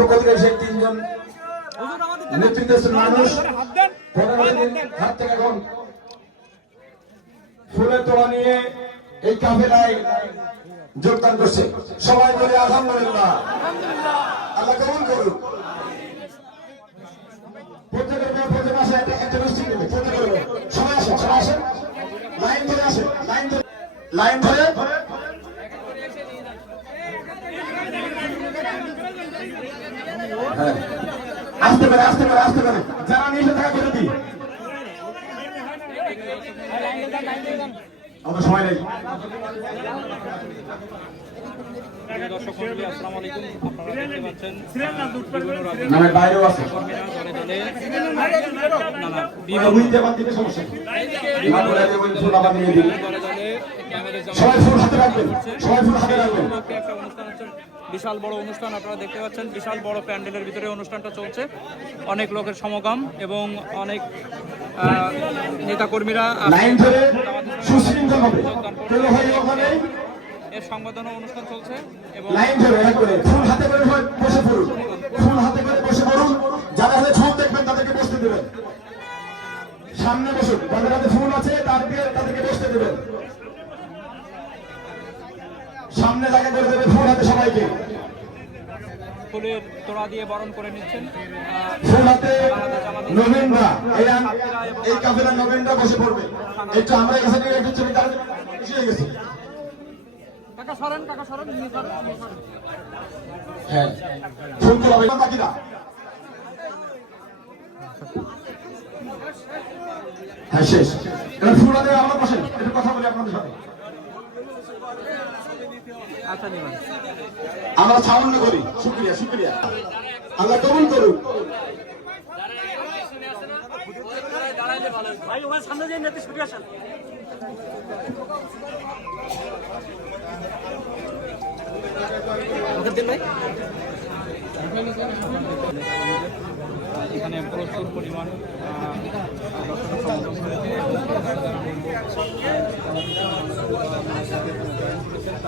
থেকে সেই তিনজন নেতৃত্বের মানুষ। হাত থেকে এখন ফুলের তোলা নিয়ে এই কাফেলায় যোগদান করছে। সবাই বলে আলহামদুলিল্লাহ। আল্লাহ করুন লাইন ধরে লাইন ধরে লাইন ধরে হ্যাঁ। আসতে পারে আসতে পারে আসতে পারে। যারা নিয়ে করে দিই আমাদের সময় নেই। দেখতে পাচ্ছেন বাইরেও সবাই ফুল হাতে রাখবেন, সবাই ফুল হাতে রাখবেন উপলক্ষে একটা অনুষ্ঠান হচ্ছে বিশাল বড় অনুষ্ঠান আপনারা দেখতে পাচ্ছেন। বিশাল বড় প্যান্ডেলের ভিতরে অনুষ্ঠানটা চলছে। অনেক লোকের সমাগম এবং অনেক নেতাকর্মীরা এর সংবর্ধনা অনুষ্ঠান চলছে এবং লাইন ধরে করে। ফুল হাতে করে বসে পড়ুন। ফুল হাতে করে বসে পড়ুন। যারা হাতে ফুল দেখবেন তাদেরকে বসতে দেবেন। সামনে বসুন। যাদের হাতে ফুল আছে তাদেরকে তাদেরকে বসতে দেবেন। সামনে জায়গা করে দেবে সবাইকে। ফুলের তোড়া দিয়ে বরণ করে নিচ্ছেন। ফুল হাতে নবীনরা এই এই কাফেলা নবীনরা বসে পড়বে। একটু আমরা এখানে একটু ছবি হয়ে গেছে। কাকা সরেন কাকা সরেন নিয়ে সরেন, নিয়ে সরেন। হ্যাঁ। ফুল বাকিরা হ্যাঁ শেষ। এবার ফুল হাতে আমরা বসেন। একটু কথা বলি আপনাদের সাথে। আমরা সামান্য করি। শুক্রিয়া শুক্রিয়া। আল্লাহ কবুল করুন ভাই ওখানে সামনে যে নেতে ছুটে আসেন। এখানে প্রচুর পরিমাণ